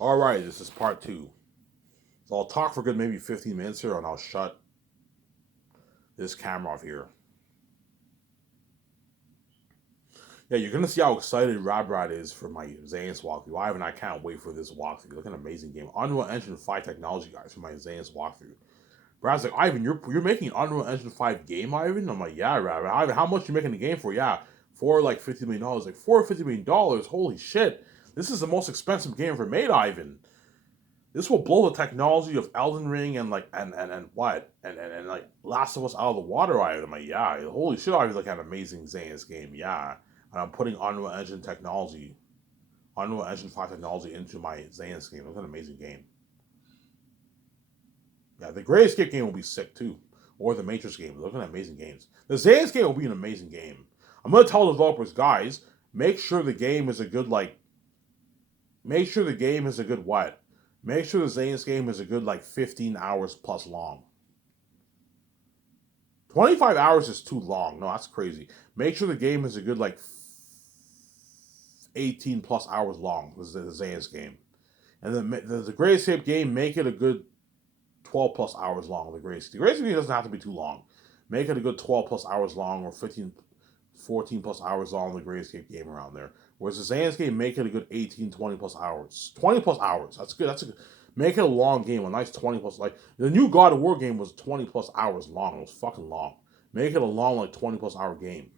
All right, this is part two. So I'll talk for good maybe 15 minutes here, and I'll shut this camera off here. Yeah, you're gonna see how excited Rad is for my Xanus walkthrough. Ivan, I can't wait for this walkthrough. Look at an amazing game. Unreal Engine 5 technology, guys, for my Xanus walkthrough. Brad's like, Ivan, you're making an Unreal Engine 5 game, Ivan? I'm like, yeah, Rad. Ivan, how much you making the game for? Yeah, for like $50 million. Like, $450 million? Holy shit. This is the most expensive game ever made, Ivan. This will blow the technology of Elden Ring and like and what and like Last of Us out of the water. I'm like, yeah, holy shit! I was like an amazing Xanus game, yeah. And I'm putting Unreal Engine 5 technology into my Xanus game. It was an amazing game. Yeah, the Great Escape game will be sick too, or the Matrix game. Those are amazing games. The Xanus game will be an amazing game. I'm gonna tell developers, guys, make sure the game is a good like. Make sure the game is a good what? Make sure the Xanus game is a good like 15 hours plus long. 25 hours is too long. No, that's crazy. Make sure the game is a good like 18 plus hours long. This is the Xanus game. And then the Great Escape game, make it a good 12 plus hours long. The Great Escape game doesn't have to be too long. Make it a good 12 plus hours long or 15, 14 plus hours long. The Great Escape game around there. Whereas the Xanus game, make it a good 18, 20 plus hours. 20 plus hours. That's good. That's a good. Make it a long game, a nice 20 plus. Like the new God of War game was 20 plus hours long. It was fucking long. Make it a long, like 20 plus hour game.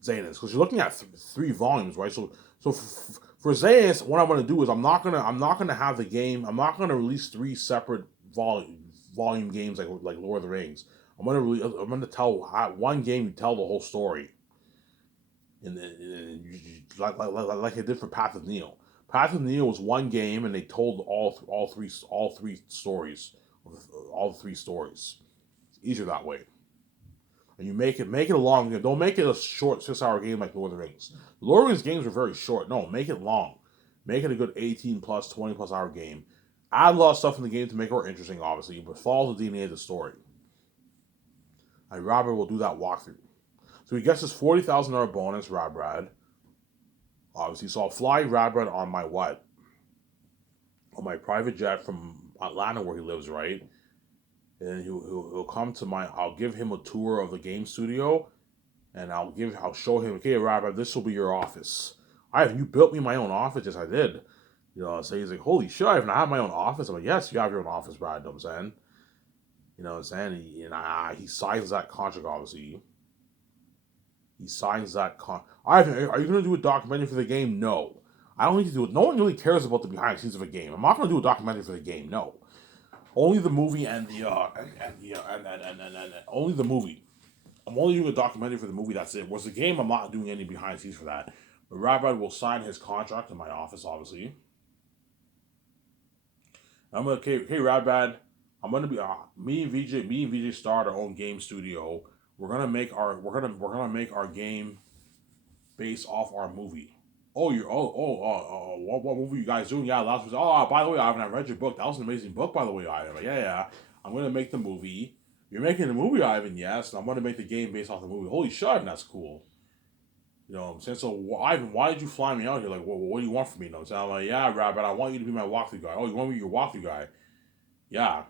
Xanus, because you're looking at three volumes, right? So for Xanus, what I'm gonna do is I'm not gonna have the game. I'm not gonna release three separate volume games like Lord of the Rings. I'm gonna tell one game to tell the whole story, like I did for Path of Neo. Path of Neo was one game, and they told all three stories, all three stories. It's easier that way. And you make it a long game. Don't make it a short 6 hour game like Lord of the Rings. The Lord of the Rings games are very short. No, make it long. Make it a good 18 plus, 20 plus hour game. Add a lot of stuff in the game to make it more interesting, obviously, but follow the DNA of the story. And Robert will do that walkthrough. So he gets his $40,000 bonus, Rabrad. Obviously, so I'll fly Rabrad on my what? On my private jet from Atlanta, where he lives, right? And he'll come to my. I'll give him a tour of the game studio, and I'll show him, okay, Robert, this will be your office. You built me my own office. Yes, I did. So he's like, holy shit, I have my own office. I'm like, yes, you have your own office, Brad. You know what I'm saying? You know what I'm saying? He signs that contract, obviously. He signs that con. Ivan, are you going to do a documentary for the game? No. I don't need to do it. No one really cares about the behind the scenes of a game. I'm not going to do a documentary for the game. No. Only the movie and only the movie. I'm only doing a documentary for the movie. That's it. Was the game? I'm not doing any behind the scenes for that. But Rabbi will sign his contract in my office, obviously. I'm gonna, okay, Rabbi. I'm gonna be me and VJ start our own game studio. We're gonna make our game based off our movie. Oh, what movie you guys doing? Yeah, last was. Oh, by the way, Ivan, I read your book. That was an amazing book, by the way, Ivan. Like, yeah. I'm gonna make the movie. You're making the movie, Ivan. Yes, and I'm gonna make the game based off the movie. Holy shit, Ivan, that's cool. You know what I'm saying? So, Ivan, why did you fly me out here? Like, what do you want from me? You know what I'm saying? I'm like, yeah, Rabbit, I want you to be my walkthrough guy. Oh, you want me to be your walkthrough guy? Yeah.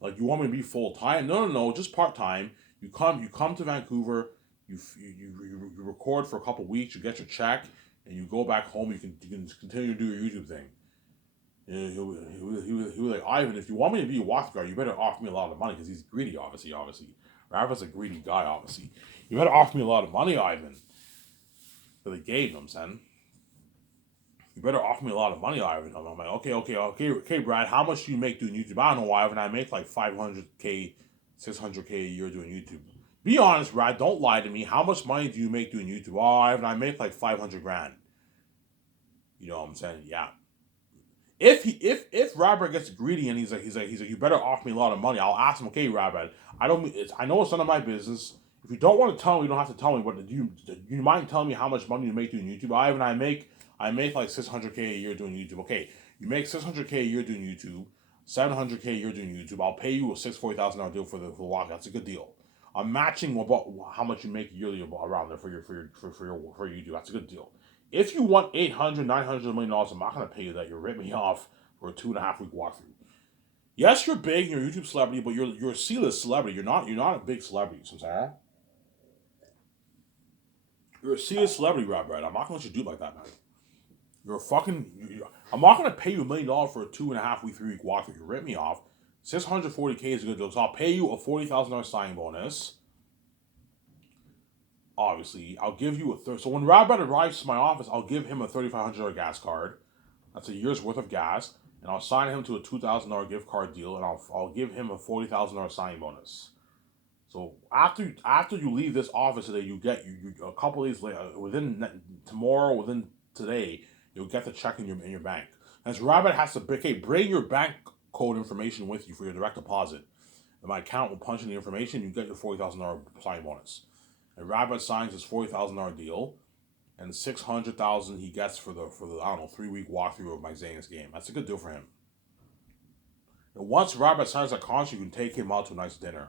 Like, you want me to be full time? No, just part time. You come to Vancouver. You record for a couple weeks. You get your check, and you go back home. You can continue to do your YouTube thing. And he was like, Ivan, if you want me to be a walkthrough guy, you better offer me a lot of money because he's greedy, obviously. Rabbit's a greedy guy, obviously. You better offer me a lot of money, Ivan. So they gave him, son. You better offer me a lot of money, Ivan. I'm like, okay, Brad, how much do you make doing YouTube? I don't know, Ivan. I make like 500K, 600K a year doing YouTube. Be honest, Brad. Don't lie to me. How much money do you make doing YouTube? Oh, Ivan, I make like 500 grand. You know what I'm saying? Yeah. If Robert gets greedy and he's like, you better offer me a lot of money. I'll ask him, okay, Robert. I know it's none of my business. If you don't want to tell me, you don't have to tell me. But do you mind telling me how much money you make doing YouTube? I make like 600K a year doing YouTube. Okay, you make 600K a year doing YouTube, 700K a year doing YouTube. I'll pay you a $40,000 deal for the walk. That's a good deal. I'm matching about how much you make yearly around there for your YouTube. That's a good deal. If you want $800, $900 million, I'm not gonna pay you that. You're ripping me off for a 2.5 week walkthrough. Yes, you're big, you're a YouTube celebrity, but you're a C-list celebrity. You're not a big celebrity. So I'm saying, you're a C-list celebrity, Rob Red. I'm not gonna let you do it like that, man. You're a fucking. I'm not gonna pay you $1 million for a 2.5 week, 3 week walkthrough. You rip me off. 640K is a good deal. So I'll pay you a $40,000 signing bonus. Obviously, I'll give you a third. So when Rob Red arrives to my office, I'll give him a $3,500 gas card. That's a year's worth of gas, and I'll sign him to a $2,000 gift card deal, and I'll give him a $40,000 signing bonus. So after you leave this office today, you get you a couple of days later, within today, you'll get the check in your bank. As Rabbit has to bring your bank code information with you for your direct deposit. And my account will punch in the information. You get your $40,000 signing bonus. And Rabbit signs his $40,000 deal, and $600,000 he gets for the I don't know 3 week walkthrough of my Zane's game. That's a good deal for him. And once Rabbit signs that contract, you can take him out to a nice dinner.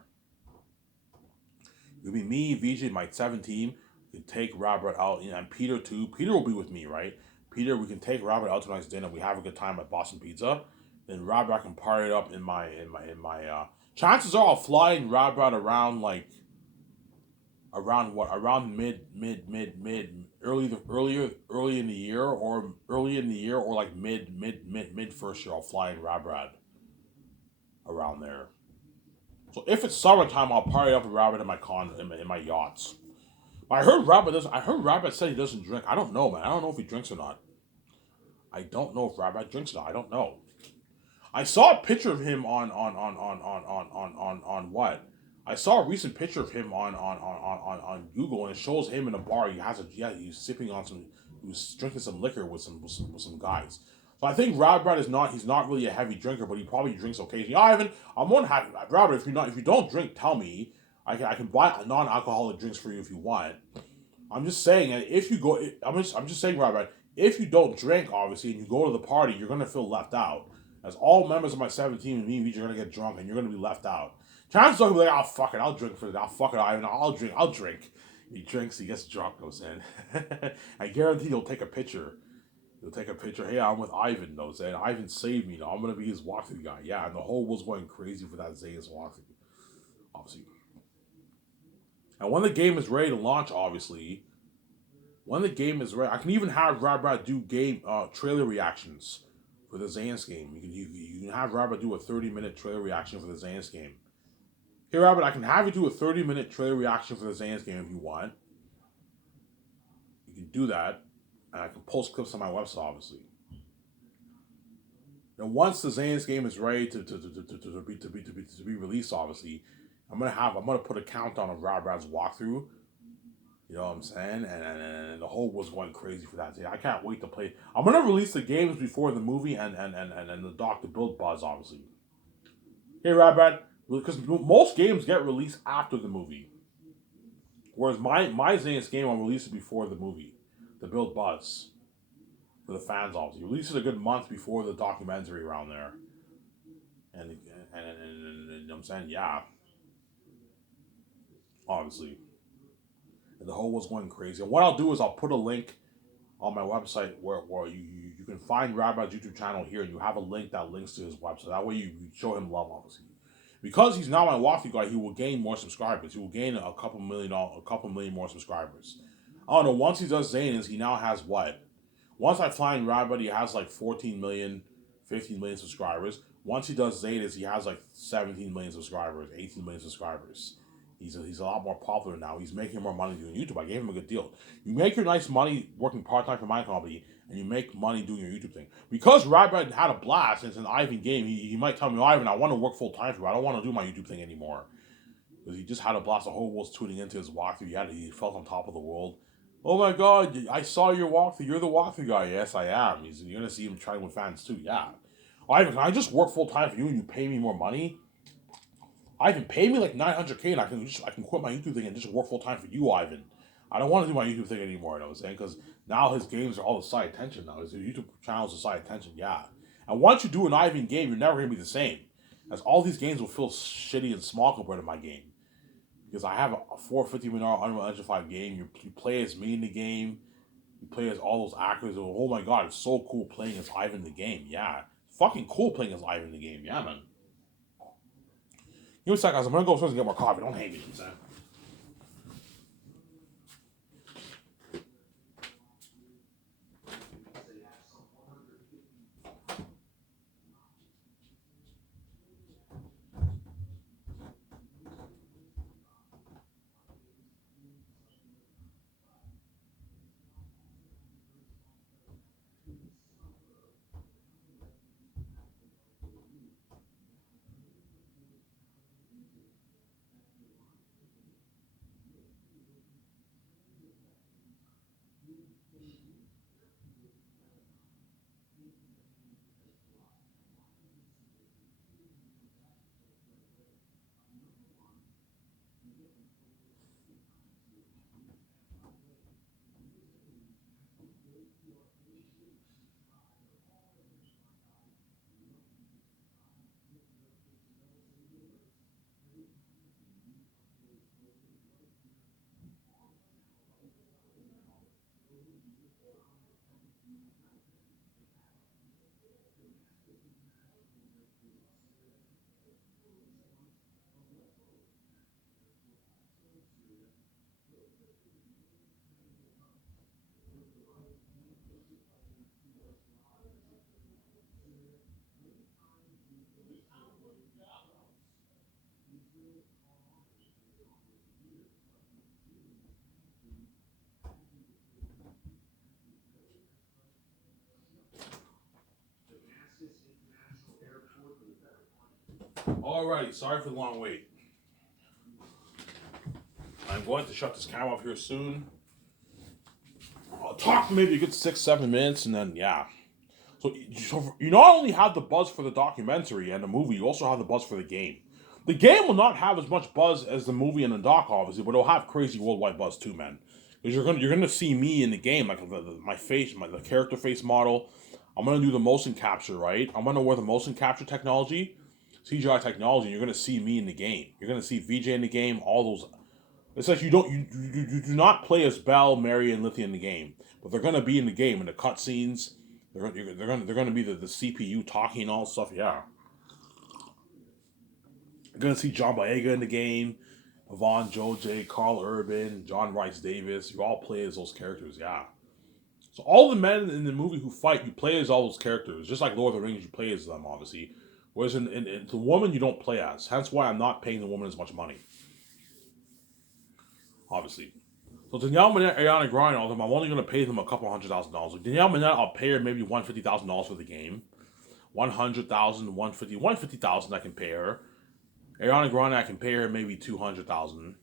It'll be me, VJ, my 7 team. We can take Robert out, and Peter too. Peter will be with me, right? Peter, we can take Robert out to a nice dinner. We have a good time at Boston Pizza. Then Robert can party it up in my. Chances are I'll fly in Robert around early in the year or like mid first year. I'll fly in Robert around there. So if it's summertime, I'll party up with Rabbit in my in my yachts. I heard Rabbit said he doesn't drink. I don't know, man. I don't know if he drinks or not. I don't know if Rabbit drinks or not. I don't know. I saw a picture of him on what? I saw a recent picture of him on Google, and it shows him in a bar. He's sipping on some. He was drinking some liquor with some guys. So I think Rabbit he's not really a heavy drinker, but he probably drinks occasionally. Ivan, I'm more than happy. Rabbit, if you don't drink, tell me. I can buy non-alcoholic drinks for you if you want. I'm just saying, if you go, I'm just saying, Rabbit, if you don't drink, obviously, and you go to the party, you're gonna feel left out. As all members of my 17 and me and you are gonna get drunk, and you're gonna be left out. Chances are, like, oh fuck it, I'll drink for it. I'll fuck it, Ivan. I'll drink. He drinks, he gets drunk, goes in. I guarantee he'll take a picture. He'll take a picture. Hey, I'm with Ivan, though, saying Ivan saved me. I'm gonna be his walkthrough guy. Yeah, and the whole world's going crazy for that Zaya's walkthrough. Obviously. And when the game is ready to launch, obviously, when the game is ready, I can even have Rabbit do game trailer reactions for the Zans game. You can have Rabbit do a 30-minute trailer reaction for the Zans game. Hey, Rabbit, I can have you do a 30-minute trailer reaction for the Zans game if you want. You can do that. And I can post clips on my website, obviously. And once the Zane's game is ready to be released, obviously, I'm gonna put a countdown of Rad's walkthrough. You know what I'm saying? And the whole was going crazy for that day. I can't wait to play. I'm gonna release the games before the movie and the doc to build buzz, obviously. Hey, Rad, because most games get released after the movie, whereas my Zane's game I'll release it before the movie. To build buzz for the fans, obviously. Releases a good month before the documentary around there. And I'm saying, yeah. Obviously. And the whole was going crazy. And what I'll do is I'll put a link on my website where you can find Rabbi's YouTube channel here, and you have a link that links to his website. That way you show him love, obviously. Because he's now my walkthrough guy, he will gain more subscribers. He will gain a couple million more subscribers. I don't know, once he does Zane's, he now has what? Once I find Rabbit, he has like 14 million, 15 million subscribers. Once he does Zane's, he has like 17 million subscribers, 18 million subscribers. He's a lot more popular now. He's making more money doing YouTube. I gave him a good deal. You make your nice money working part-time for my company, and you make money doing your YouTube thing. Because Rabbit had a blast, and it's an Ivan game, he might tell me, Ivan, I want to work full-time for you. I don't want to do my YouTube thing anymore. Because he just had a blast. The whole world's tuning into his walkthrough. He felt on top of the world. Oh my God, I saw your walkthrough. You're the walkthrough guy. Yes, I am. You're going to see him trying with fans too. Yeah. Ivan, can I just work full time for you and you pay me more money? Ivan, pay me like $900K and I can quit my YouTube thing and just work full time for you, Ivan. I don't want to do my YouTube thing anymore, you know what I'm saying? Because now his games are all the side attention now. His YouTube channel is the side attention, yeah. And once you do an Ivan game, you're never going to be the same. As all these games will feel shitty and small compared to my game. Because I have a $450 million Unreal Engine 5 game. You play as me in the game. You play as all those actors. Oh my god, it's so cool playing as Ivan the game. Yeah, fucking cool playing as Ivan the game. Yeah, man. Give me a sec, guys. I'm gonna go upstairs and get more coffee. Don't hate me, man. Alrighty, sorry for the long wait. I'm going to shut this camera off here soon. I'll talk for maybe a good 6-7 minutes, and then yeah. So you not only have the buzz for the documentary and the movie, you also have the buzz for the game. The game will not have as much buzz as the movie and the doc, obviously, but it'll have crazy worldwide buzz too, man. Because you're gonna see me in the game, like my face, the character face model. I'm gonna do the motion capture, right? I'm gonna wear the motion capture technology, CGI technology, and you're gonna see me in the game. You're gonna see VJ in the game. All those. It's like you do not play as Bell, Mary, and Lithia in the game, but they're gonna be in the game in the cutscenes. They're gonna be the CPU talking and all stuff. Yeah, you're gonna see John Boyega in the game, Yvonne Joe J, Carl Urban, John Rice Davis. You all play as those characters. Yeah. So all the men in the movie who fight, you play as all those characters. Just like Lord of the Rings, you play as them, obviously. Whereas in the woman, you don't play as. Hence why I'm not paying the woman as much money. Obviously. So Danielle Minette, Ariana Grande, all them, I'm only going to pay them a couple $100,000. Like Danielle Minette, I'll pay her maybe $150,000 for the game. 100,000, 150,000 I can pay her. Ariana Grande, I can pay her maybe 200,000.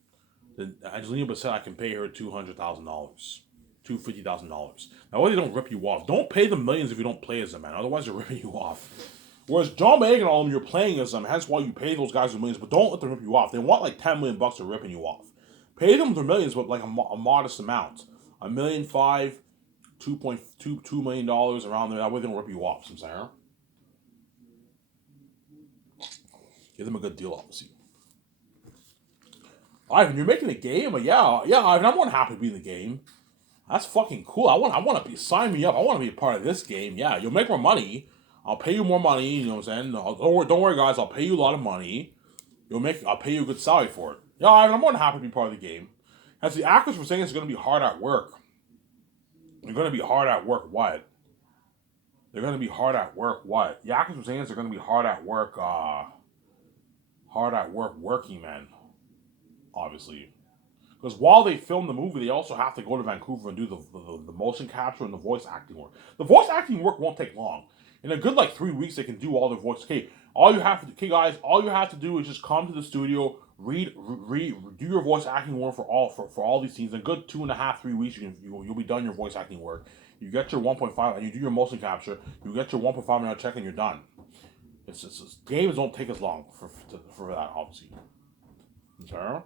Then Angelina Bassett, I can pay her $200,000. $250,000. Now, why they don't rip you off? Don't pay them millions if you don't play as them, man. Otherwise, they're ripping you off. Whereas John Boyega and all of them, you're playing as them. Hence why you pay those guys the millions, but don't let them rip you off. They want like $10 million bucks for ripping you off. Pay them the millions, but like a modest amount. $1,500,000, $2.22 million around there. That way they don't rip you off. Some saying. Give them a good deal, obviously. Ivan, you're making a game? Yeah, Ivan, I'm more than happy to be in the game. That's fucking cool. I want to be, sign me up. I want to be a part of this game. Yeah, you'll make more money. I'll pay you more money. You know what I'm saying? Don't worry, guys. I'll pay you a lot of money. I'll pay you a good salary for it. Yeah, Ivan, I'm more than happy to be part of the game. As the actors were saying, it's going to be hard at work. They're going to be hard at work. What? They're going to be hard at work. What? The actors were saying they're going to be hard at work. Hard at work working, man. Obviously. Because while they film the movie, they also have to go to Vancouver and do the motion capture and the voice acting work. The voice acting work won't take long. In a good like 3 weeks, they can do all the voice. Okay, guys, all you have to do is just come to the studio, do your voice acting work for all these scenes. In a good 2.5, 3 weeks, you'll be done your voice acting work. You get your 1.5, and you do your motion capture. You get your 1.5 minute check, and you're done. It's games don't take as long for that, obviously. Okay.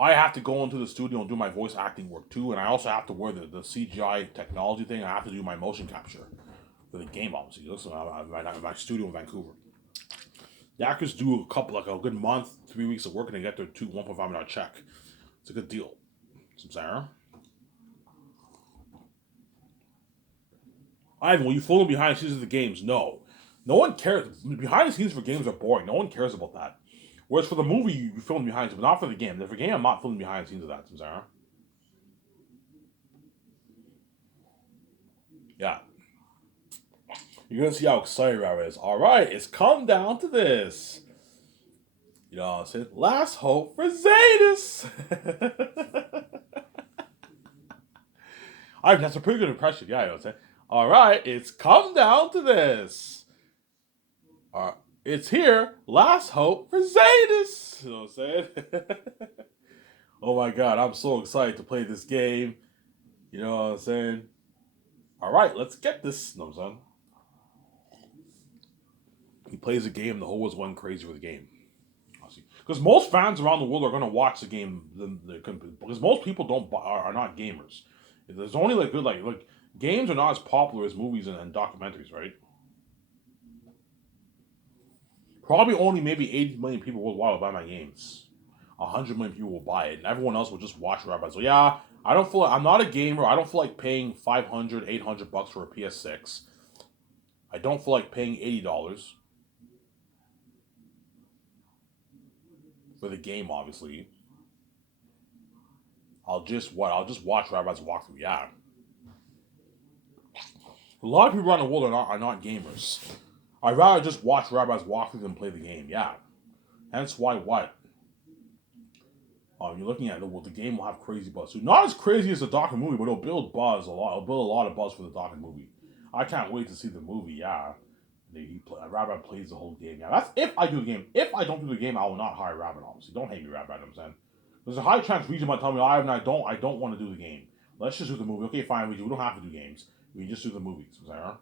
I have to go into the studio and do my voice acting work too, and I also have to wear the CGI technology thing. I have to do my motion capture for the game, obviously. Listen, my studio in Vancouver. The actors do a good month, 3 weeks of work, and they get their 1.5 minute check. It's a good deal. Some Sarah. Ivan, will you follow behind the scenes of the games? No. No one cares. Behind the scenes for games are boring. No one cares about that. Whereas for the movie, you film behind the scenes, but not for the game. For the game, I'm not filming behind the scenes of that, Sarah. Yeah. You're going to see how excited I is. All right, it's come down to this. You know what I'm saying? Last hope for Zadis. That's a pretty good impression. Yeah, you know what I'm saying? All right, it's come down to this. It's here. Last hope for Zadis. You know what I'm saying? Oh my god, I'm so excited to play this game. You know what I'm saying? All right, let's get this. You know what I'm saying? He plays a game, the whole was one crazy for the game. Because most fans around the world are going to watch the game. Because most people are not gamers. There's only like good like games are not as popular as movies and documentaries, right? Probably only maybe 80 million people worldwide will buy my games. 100 million people will buy it, and everyone else will just watch Rabbi. So yeah, I don't feel like, I'm not a gamer. I don't feel like paying 500, 800 bucks for a PS6. I don't feel like paying $80 for the game. Obviously, I'll just watch Rabbi's walkthrough. Yeah, a lot of people around the world are not gamers. I'd rather just watch Rabbi's walkthrough than play the game. Yeah, hence why what. You're looking at the game will have crazy buzz. So not as crazy as the Docker movie, but it'll build buzz a lot. It'll build a lot of buzz for the Docker movie. I can't wait to see the movie. Yeah, Rabbi plays the whole game. Yeah, that's if I do the game. If I don't do the game, I will not hire Rabbi. Obviously, don't hate me, Rabbi. I'm saying there's a high chance Regent might tell me, I don't want to do the game. Let's just do the movie. Okay, fine, Regent. We don't have to do games. We can just do the movies. Is that right?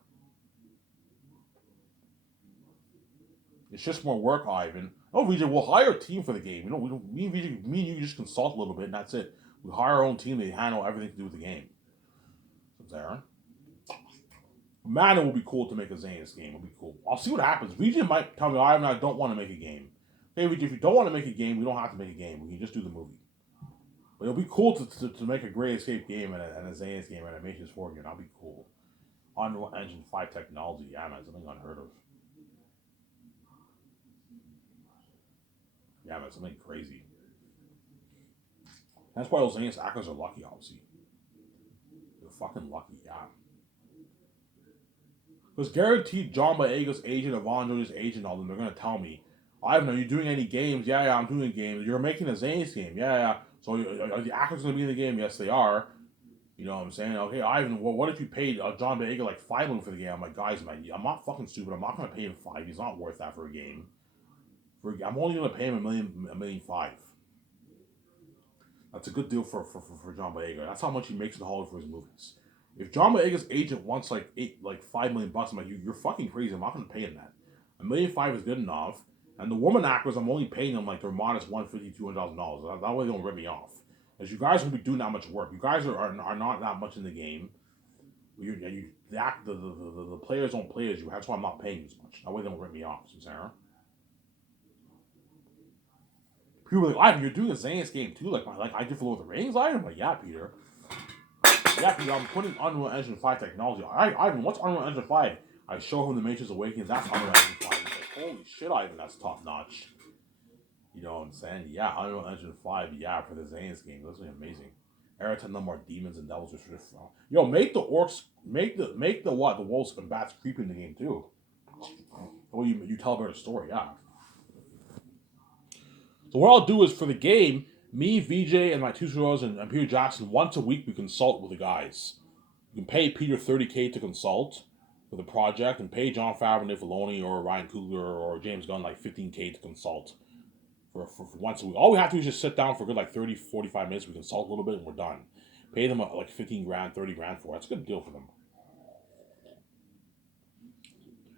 It's just more work, Ivan. Oh, Regent, we'll hire a team for the game. Me and you just consult a little bit, and that's it. We hire our own team to handle everything to do with the game. Aaron. Man, it would be cool to make a Xanius game. It would be cool. I'll see what happens. Regent might tell me, I don't want to make a game. Hey, Regent, if you don't want to make a game, we don't have to make a game. We can just do the movie. But it'll be cool to make a Great Escape game and a Xanius game and a Matrix 4 game. That'll be cool. Unreal Engine 5 technology. Yeah, man, something unheard of. Yeah, man, something crazy. That's why those Xanius actors are lucky, obviously. They're fucking lucky, yeah. Because guaranteed John Boyega's agent, Yvonne George's agent, all them, they're going to tell me, Ivan, are you doing any games? Yeah, I'm doing games. You're making a Xanius game. Yeah. So are the actors going to be in the game? Yes, they are. You know what I'm saying? Okay, Ivan, well, what if you paid John Boyega like $5 million for the game? I'm like, guys, man, I'm not fucking stupid. I'm not going to pay him $5. He's not worth that for a game. I'm only going to pay him $1.5 million. That's a good deal for John Boyega. That's how much he makes in Hollywood for his movies. If John Boyega's agent wants like $5 million, I'm like, you're fucking crazy. I'm not going to pay him that. $1.5 million is good enough. And the woman actors, I'm only paying them like their modest $150,000, $200,000. That way they don't rip me off. As you guys won't be doing that much work. You guys are not that much in the game. The players don't play as you. That's why I'm not paying as much. That way they don't rip me off, Sarah. People are like, Ivan, you're doing a Xanius game too, like I did for Lord of the Rings, Ivan? I'm like, yeah, Peter. Yeah, Peter, I'm putting Unreal Engine 5 technology. Ivan, what's Unreal Engine 5? I show him the Matrix Awakens, that's Unreal Engine 5. He's like, holy shit, Ivan, that's top notch. You know what I'm saying? Yeah, Unreal Engine 5, yeah, for the Xanius game. That's amazing. Eriton, no more demons and devils. Yo, make the orcs, make the what? The wolves and bats creepy in the game too. Well, you tell a better story, yeah. So what I'll do is for the game, me, VJ, and my two girls and Peter Jackson, once a week we consult with the guys. You can pay Peter $30,000 to consult for the project, and pay Jon Favreau, Dave Filoni, or Ryan Coogler, or James Gunn like $15,000 to consult for once a week. All we have to do is just sit down for a good like 30, 45 minutes. We consult a little bit, and we're done. Pay them like $15,000, $30,000 for it. That's a good deal for them.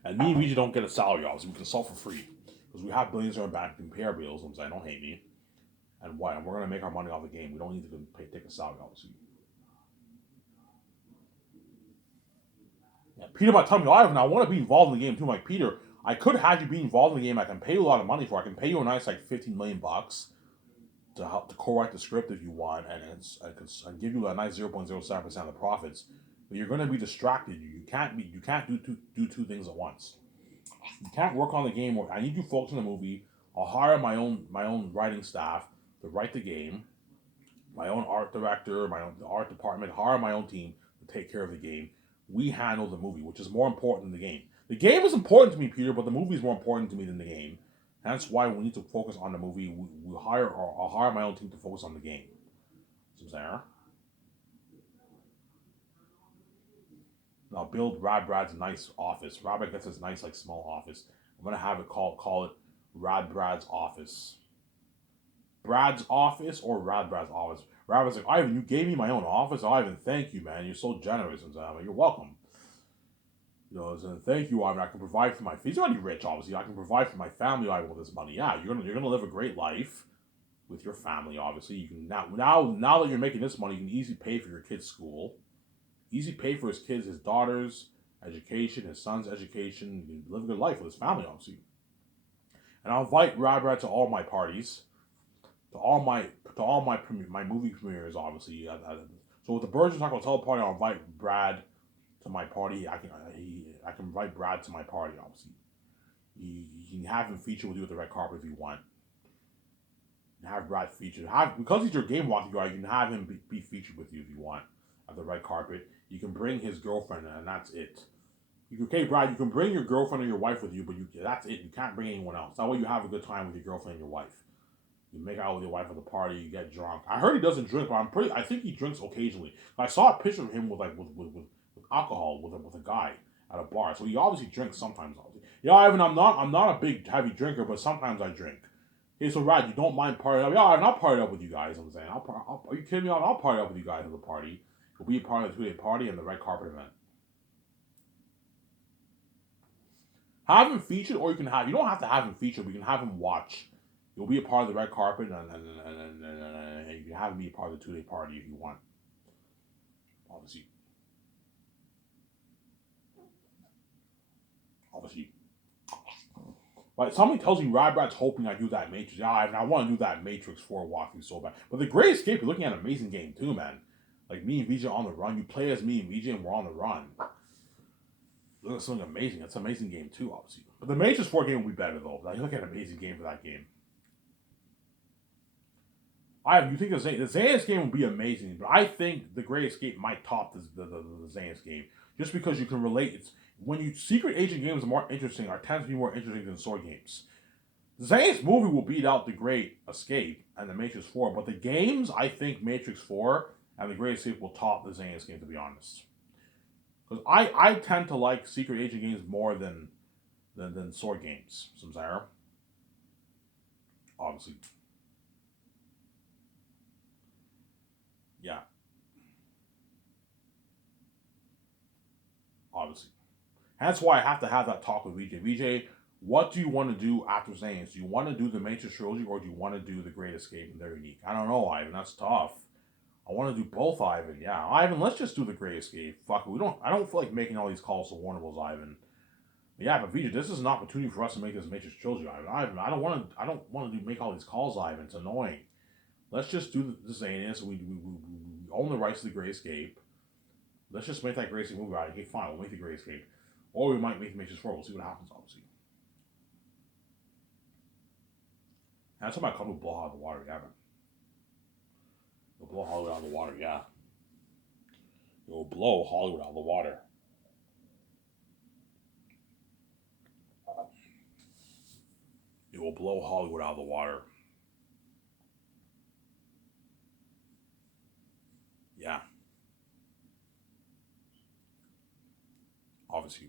And me and VJ don't get a salary, obviously. We consult for free. Because we have billions in our bank, we can pay our bills, I'm saying, don't hate me. And what? And we're going to make our money off the game. We don't need to take a salary, obviously. Yeah, Peter might tell me, I want to be involved in the game too. I'm like, Peter, I could have you be involved in the game. I can pay you a lot of money for it. I can pay you a nice like $15 million to help to co-write the script if you want, and give you a nice 0.07% of the profits. But you're going to be distracted. You can't do two things at once. You can't work on the game. I need you to focus on the movie. I'll hire my own writing staff to write the game. My own art director, my own art department, hire my own team to take care of the game. We handle the movie, which is more important than the game. The game is important to me, Peter, but the movie is more important to me than the game. That's why we need to focus on the movie. I'll hire my own team to focus on the game. So there. Now build Brad's nice office. Brad gets his nice like small office. I'm gonna have it call it Brad's office. Brad's office or Brad's office. Brad's like, Ivan, you gave me my own office. Ivan, thank you, man. You're so generous. And I'm like, you're welcome. You know, so thank you, Ivan. I can provide for my. He's already rich, obviously. I can provide for my family, Ivan, with this money. Yeah, you're gonna live a great life with your family. Obviously, you can now that you're making this money, you can easily pay for your kid's school, easily pay for his daughter's education, his son's education. You can live a good life with his family, obviously. And I'll invite Brad to all my parties, to all my movie premieres, obviously. So with the Virgin Taco Hotel party, I'll invite Brad to my party. I can invite Brad to my party, obviously. You can have him feature with you at the red carpet if you want. You can have Brad featured. Because he's your game walking guy, you can have him be featured with you if you want at the red carpet. You can bring his girlfriend, and that's it. Okay, Brad, you can bring your girlfriend or your wife with you, but that's it. You can't bring anyone else. That way you have a good time with your girlfriend and your wife. You make out with your wife at the party, you get drunk. I heard he doesn't drink, but I think he drinks occasionally. I saw a picture of him with alcohol with a guy at a bar. So he obviously drinks sometimes. Obviously. Yeah, Ivan, I'm not a big heavy drinker, but sometimes I drink. Okay, so Brad, you don't mind partying up? Yeah, I'll party up with you guys. I'm saying, are you kidding me? I'll party up with you guys at the party. You'll be a part of the 2-day party and the red carpet event. Have him featured, or you don't have to have him featured, but you can have him watch. You'll be a part of the red carpet, and you can have him be a part of the 2-day party if you want. Obviously. But somebody tells me Brad's hoping I do that Matrix. Yeah, I want to do that Matrix 4 walkthrough so bad. But The Great Escape, you're looking at an amazing game too, man. Like me and VJ on the run. You play as me and VJ and we're on the run. Look at something amazing. That's an amazing game too, obviously. But the Matrix 4 game will be better though. Like, look at an amazing game for that game. You think the Xehanort game will be amazing, but I think The Great Escape might top the Xehanort game. Just because you can relate. Secret agent games are more interesting, tend to be more interesting than sword games. The Xehanort movie will beat out The Great Escape and the Matrix 4, but the games, I think Matrix 4 and The Great Escape will top the Xehanort game, to be honest. Because I tend to like secret agent games more than sword games. Samsara. Obviously. Yeah. Obviously. That's why I have to have that talk with VJ. VJ, what do you want to do after Xehanort? Do you want to do the Matrix trilogy or do you want to do The Great Escape and they're unique? I don't know, Ivan. That's tough. I want to do both, Ivan. Yeah, Ivan. Let's just do The Great Escape. Fuck it. I don't feel like making all these calls to Warnables, Ivan. Yeah, but VJ, this is an opportunity for us to make this Matrix trilogy, Ivan. I don't want to make all these calls, Ivan. It's annoying. Let's just do the Xehanort. So we own the rights to The Great Escape. Let's just make that Great Escape movie. Okay, fine. We'll make The Great Escape. Or we might make the Matrix 4. We'll see what happens, obviously. That's how my come will blow out of the water, yeah, man. It'll blow Hollywood out of the water, yeah. It will blow Hollywood out of the water. It will blow Hollywood out of the water. Yeah. Obviously.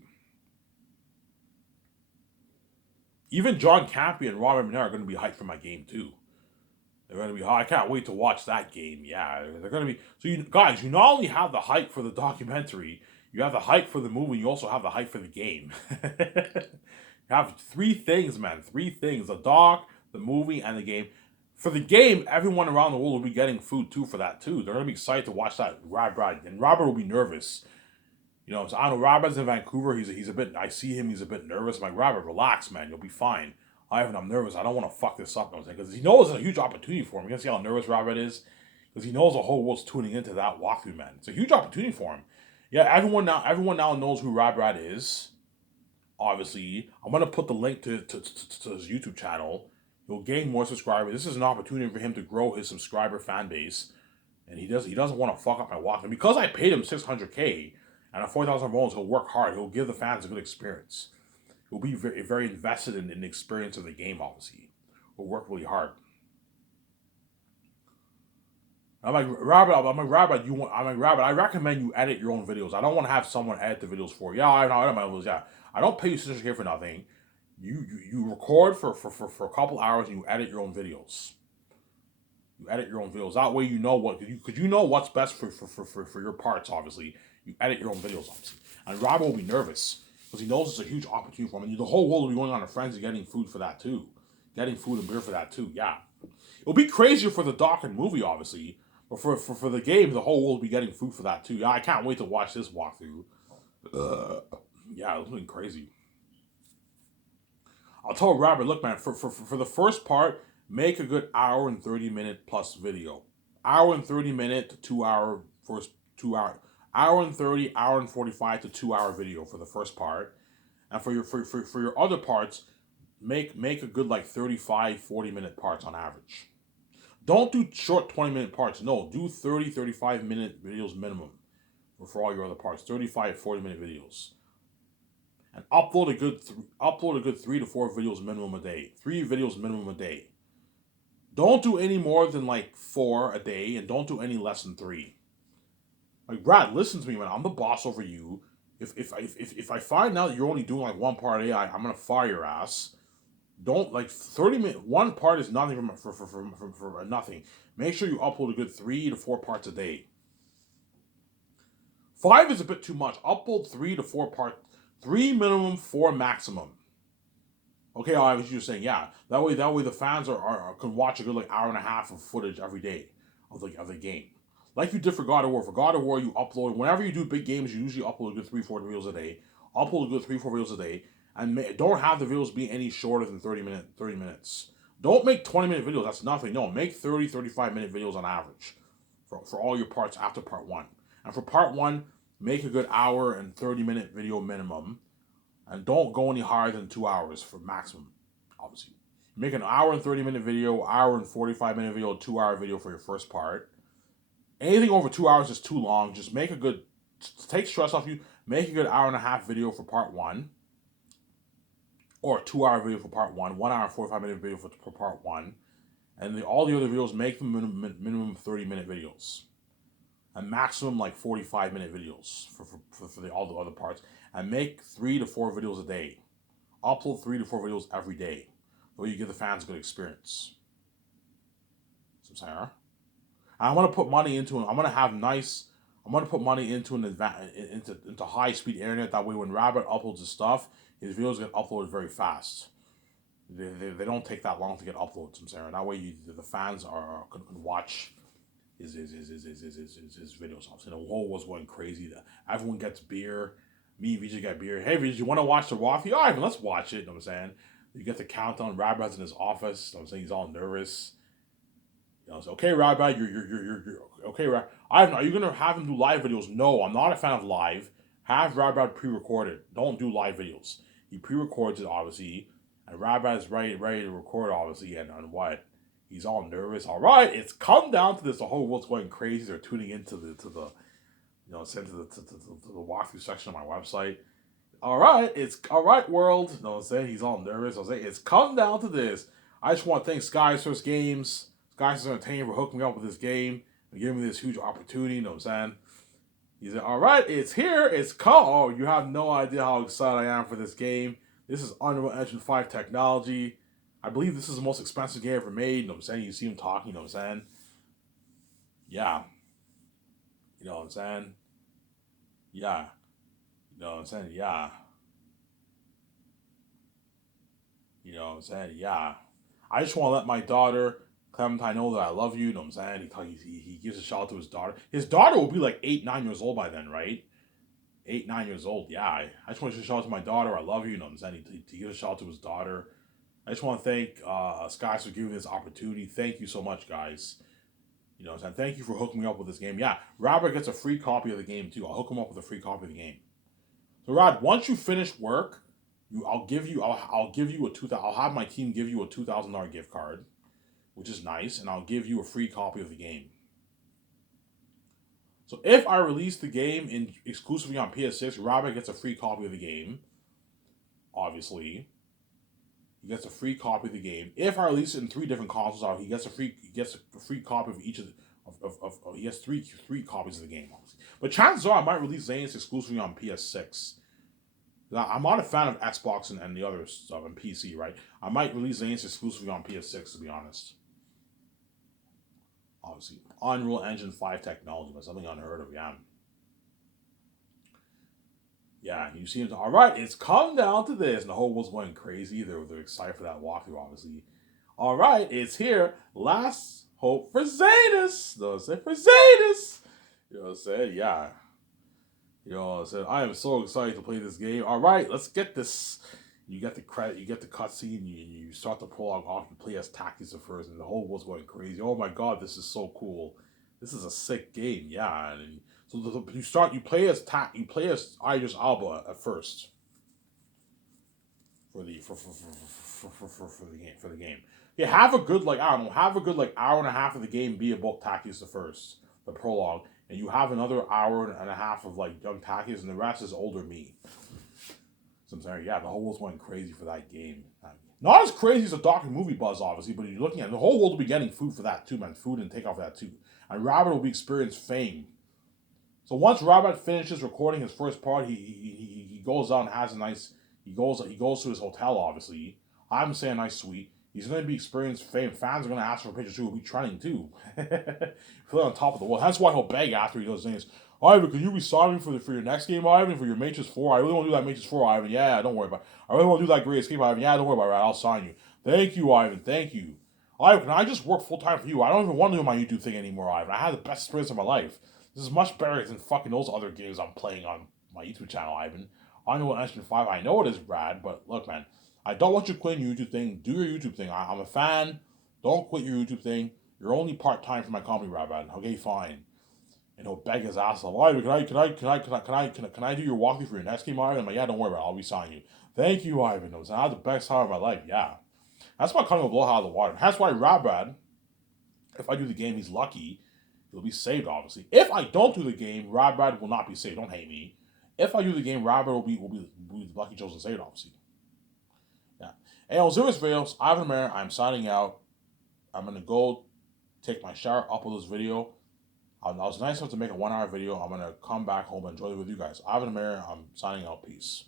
Even John Campy and Robert Monero are going to be hyped for my game too. They're going to be. I can't wait to watch that game. Yeah, they're going to be. So you guys, you not only have the hype for the documentary, you have the hype for the movie. You also have the hype for the game. You have 3 things, man. 3 things: the doc, the movie, and the game. For the game, everyone around the world will be getting food too for that too. They're going to be excited to watch that. And Robert will be nervous. You know, so I know Robert's in Vancouver. He's a bit. I see him. He's a bit nervous. I'm like, Robert, relax, man. You'll be fine. Ivan, I'm nervous. I don't want to fuck this up. Because he knows it's a huge opportunity for him. You can see how nervous Robert is, because he knows the whole world's tuning into that walkthrough, man. It's a huge opportunity for him. Yeah, everyone now knows who Robert is. Obviously, I'm gonna put the link to his YouTube channel. He'll gain more subscribers. This is an opportunity for him to grow his subscriber fan base, and he doesn't want to fuck up my walkthrough. Because I paid him 600K and at 4,000 bones, he'll work hard. He'll give the fans a good experience. He'll be very, very invested in the experience of the game, obviously. He'll work really hard. I'm like, Robert, I recommend you edit your own videos. I don't want to have someone edit the videos for you. Yeah, I edit my videos, yeah. I don't pay you 600K for nothing. You record for a couple hours and you edit your own videos. You edit your own videos. That way you know you know what's best for your parts, obviously. You edit your own videos, obviously. And Robert will be nervous because he knows it's a huge opportunity for him. And the whole world will be going on to Frenzy getting food for that too. Getting food and beer for that too, yeah. It'll be crazier for the doc and movie, obviously. But for the game, the whole world will be getting food for that too. Yeah, I can't wait to watch this walkthrough. Yeah, it's been crazy. I'll tell Robert, look, man, for the first part, make a good hour and 30-minute plus video. Hour and 30-minute to 2 hour, first 2 hour. Hour and 30, hour and 45 to 2 hour video for the first part. And for your other parts, make a good like 35, 40-minute parts on average. Don't do short 20-minute parts. No, do 30, 35-minute videos minimum for all your other parts. 35, 40-minute videos. And upload a good 3 to 4 videos minimum a day. 3 videos minimum a day. Don't do any more than like 4 a day, and don't do any less than 3. Like, Brad, listen to me, man. I'm the boss over you. If I find out that you're only doing like 1 part a day, I'm gonna fire your ass. Don't like 30 minutes. 1 part is nothing for nothing. Make sure you upload a good 3 to 4 parts a day. 5 is a bit too much. Upload 3 to 4 parts. 3 minimum, 4 maximum. Okay, I was just saying, yeah. That way the fans can watch a good like hour and a half of footage every day of the game. Like you did for God of War. For God of War, you upload whenever you do big games. You usually upload a good 3-4 videos a day. Upload a good 3-4 videos a day. And don't have the videos be any shorter than 30 minutes. Don't make 20-minute videos. That's nothing. No, make 30, 35-minute videos on average for all your parts after part 1. And for part 1, make a good hour and 30-minute video minimum. And don't go any higher than 2 hours for maximum, obviously. Make an hour and 30-minute video, hour and 45-minute video, 2-hour video for your first part. Anything over 2 hours is too long. Just make a good, take stress off you. Make a good hour and a half video for part 1. Or a 2-hour video for part 1, 1 hour and 45-minute video for part 1, and all the other videos, make them minimum 30-minute videos, and maximum like 45-minute videos for all the other parts, and make 3 to 4 videos a day. Upload 3 to 4 videos every day, so you give the fans a good experience. So I'm saying, huh? I want to put money into it. I'm gonna put money into into high-speed internet. That way, when Rabbit uploads his stuff, his videos get uploaded very fast. They don't take that long to get uploaded. I'm saying that way the fans can watch his videos. I'm saying the whole was going crazy. Everyone gets beer. Me and VJ get beer. Hey VJ, you want to watch the walkthrough? All right, let's watch it. You know what I'm saying? You get the countdown. Rabbit's in his office. You know what I'm saying? He's all nervous. You know, so, okay, Rabbit, you're okay, Rabbit. Are you gonna have him do live videos? No, I'm not a fan of live. Have Rabbit pre-recorded. Don't do live videos. He pre-records it, obviously, and Rabbit is ready to record, obviously, and what? He's all nervous. All right, it's come down to this. The whole world's going crazy. They're tuning into the sent to the walkthrough section of my website. All right, it's all right, world. You know what I'm saying? He's all nervous. I'll say it's come down to this. I just want to thank Skysource Games, Skysource Entertainment for hooking me up with this game and giving me this huge opportunity. You know what I'm saying? He said, all right, it's here. It's come. Oh, you have no idea how excited I am for this game. This is Unreal Engine 5 technology. I believe this is the most expensive game ever made. You know what I'm saying? You see him talking. You know what I'm saying? Yeah. You know what I'm saying? Yeah. You know what I'm saying? Yeah. You know what I'm saying? Yeah. I just want to let my daughter, Clementine, know that I love you. You know what I'm saying? He gives a shout out to his daughter. His daughter will be like 8, 9 years old by then, right? 8, 9 years old. Yeah. I just want to shout out to my daughter. I love you. You know what I'm saying? He gives a shout out to his daughter. I just want to thank Skies for giving this opportunity. Thank you so much, guys. You know, and thank you for hooking me up with this game. Yeah, Robert gets a free copy of the game too. I'll hook him up with a free copy of the game. So Rod, once you finish work, I'll give you a I'll have my team give you a $2,000 gift card, which is nice, and I'll give you a free copy of the game. So if I release the game in exclusively on PS6, Robert gets a free copy of the game. Obviously, he gets a free copy of the game. If I release it in 3 different consoles, he gets a free copy of each of the, he has three copies of the game. Obviously. But chances are I might release Xehanort exclusively on PS6. I'm not a fan of Xbox and the other stuff and PC, right? I might release Xehanort exclusively on PS6 to be honest. Obviously, Unreal Engine 5 technology, but something unheard of, yeah. Yeah, you see, all right, it's come down to this, and the whole world's going crazy. They're excited for that walkthrough, obviously. All right, it's here. Last hope for Zanus. They'll say for Zanus. You know what I'm saying? Yeah. You know what I'm saying? I am so excited to play this game. All right, let's get this. You get the credit, you get the cutscene, you start the prologue off, you play as Takis the First, and the whole world's going crazy. Oh my god, this is so cool. This is a sick game, yeah. And so you play as Idris Alba at first for the game. Yeah, have a good hour and a half of the game be about Takis the First, the prologue, and you have another hour and a half of like young Takis, and the rest is older me. So I'm saying, yeah, the whole world's going crazy for that game. Not as crazy as a Doctor Movie Buzz, obviously, but you're looking at the whole world will be getting food for that too, man. Food and takeoff for that too. And Robert will be experiencing fame. So once Robert finishes recording his first part, he goes out and has a nice. He goes to his hotel, obviously. I'm saying a nice suite. He's going to be experiencing fame. Fans are going to ask for pictures too. He'll be trending too. Feel on top of the world. That's why he'll beg after he does things. Ivan, can you resign me for your next game, Ivan? For your Matrix 4? I really want to do that Matrix 4, Ivan. Yeah, don't worry about it. I really want to do that Great Escape, Ivan. Yeah, don't worry about it. I'll sign you. Thank you, Ivan. Thank you. Ivan, can I just work full time for you? I don't even want to do my YouTube thing anymore, Ivan. I had the best experience of my life. This is much better than fucking those other games I'm playing on my YouTube channel, Ivan. Unreal Engine 5, I know it is rad, but look, man, I don't want you quitting your YouTube thing. Do your YouTube thing. I'm a fan. Don't quit your YouTube thing. You're only part-time for my company, Rabban. Okay, fine. And he'll beg his ass off. Ivan, can I do your walkthrough for your next game, Ivan? I'm like, yeah, don't worry about it. I'll resign you. Thank you, Ivan. I had the best time of my life. Yeah. That's why Connie will blow out of the water. That's why Rabban, if I do the game, he's lucky. He'll be saved, obviously. If I don't do the game, Rabban will not be saved. Don't hate me. If I do the game, Rabban will be lucky chosen saved, obviously. Yeah. Hey, on Zero videos, Ivan Mayer, I'm signing out. I'm going to go take my shower, upload this video. I was nice enough to make a 1 hour video. I'm going to come back home and enjoy it with you guys. Ivan Mayer, I'm signing out. Peace.